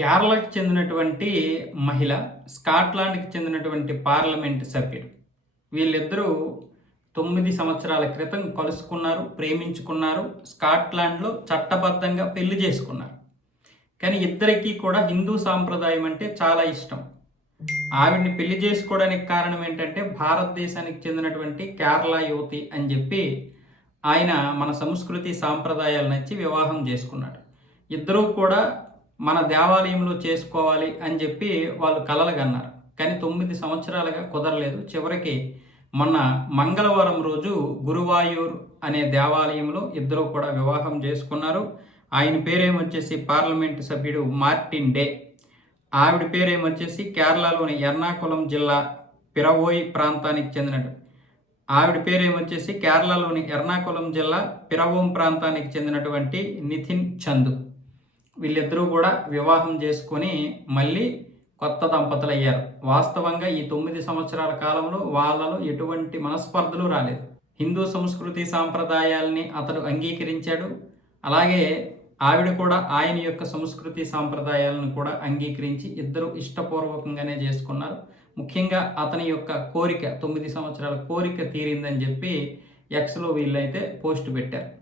కేరళకి చెందినటువంటి మహిళ, స్కాట్లాండ్‌కి చెందినటువంటి పార్లమెంట్ సభ్యుడు. వీళ్ళిద్దరూ 9 సంవత్సరాల క్రితం కలుసుకున్నారు, ప్రేమించుకున్నారు. స్కాట్లాండ్‌లో చట్టబద్ధంగా పెళ్లి చేసుకున్నారు. కానీ ఇద్దరికీ కూడా హిందూ సాంప్రదాయం అంటే చాలా ఇష్టం. ఆవిడని పెళ్లి చేసుకోవడానికి కారణం ఏంటంటే, భారతదేశానికి చెందినటువంటి కేరళ యువతి అని చెప్పి ఆయన మన సంస్కృతి సాంప్రదాయాలు నచ్చి వివాహం చేసుకున్నాడు. ఇద్దరూ కూడా మన దేవాలయంలో చేసుకోవాలి అని చెప్పి వాళ్ళు కలలుగన్నారు. కానీ 9 సంవత్సరాలుగా కుదరలేదు. చివరికి మొన్న మంగళవారం రోజు గురువాయూర్ అనే దేవాలయంలో ఇద్దరూ కూడా వివాహం చేసుకున్నారు. ఆయన పేరేమొచ్చేసి పార్లమెంటు సభ్యుడు మార్టిన్ డే. ఆవిడ పేరేమొచ్చేసి కేరళలోని ఎర్నాకుళం జిల్లా పిరవోయ్ ప్రాంతానికి చెందినటు. ఆవిడ పేరేమొచ్చేసి కేరళలోని ఎర్నాకుళం జిల్లా పిరవోం ప్రాంతానికి చెందినటువంటి నితిన్ చంద్. వీళ్ళిద్దరూ కూడా వివాహం చేసుకొని మళ్ళీ కొత్త దంపతులు అయ్యారు. వాస్తవంగా ఈ 9 సంవత్సరాల కాలంలో వాళ్ళలో ఎటువంటి మనస్పర్ధలు రాలేదు. హిందూ సంస్కృతి సాంప్రదాయాల్ని అతడు అంగీకరించాడు. అలాగే ఆవిడ కూడా ఆయన యొక్క సంస్కృతి సాంప్రదాయాలను కూడా అంగీకరించి ఇద్దరు ఇష్టపూర్వకంగానే చేసుకున్నారు. ముఖ్యంగా అతని యొక్క కోరిక 9 సంవత్సరాల కోరిక తీరిందని చెప్పి ఎక్స్‌లో వీళ్ళైతే పోస్ట్ పెట్టారు.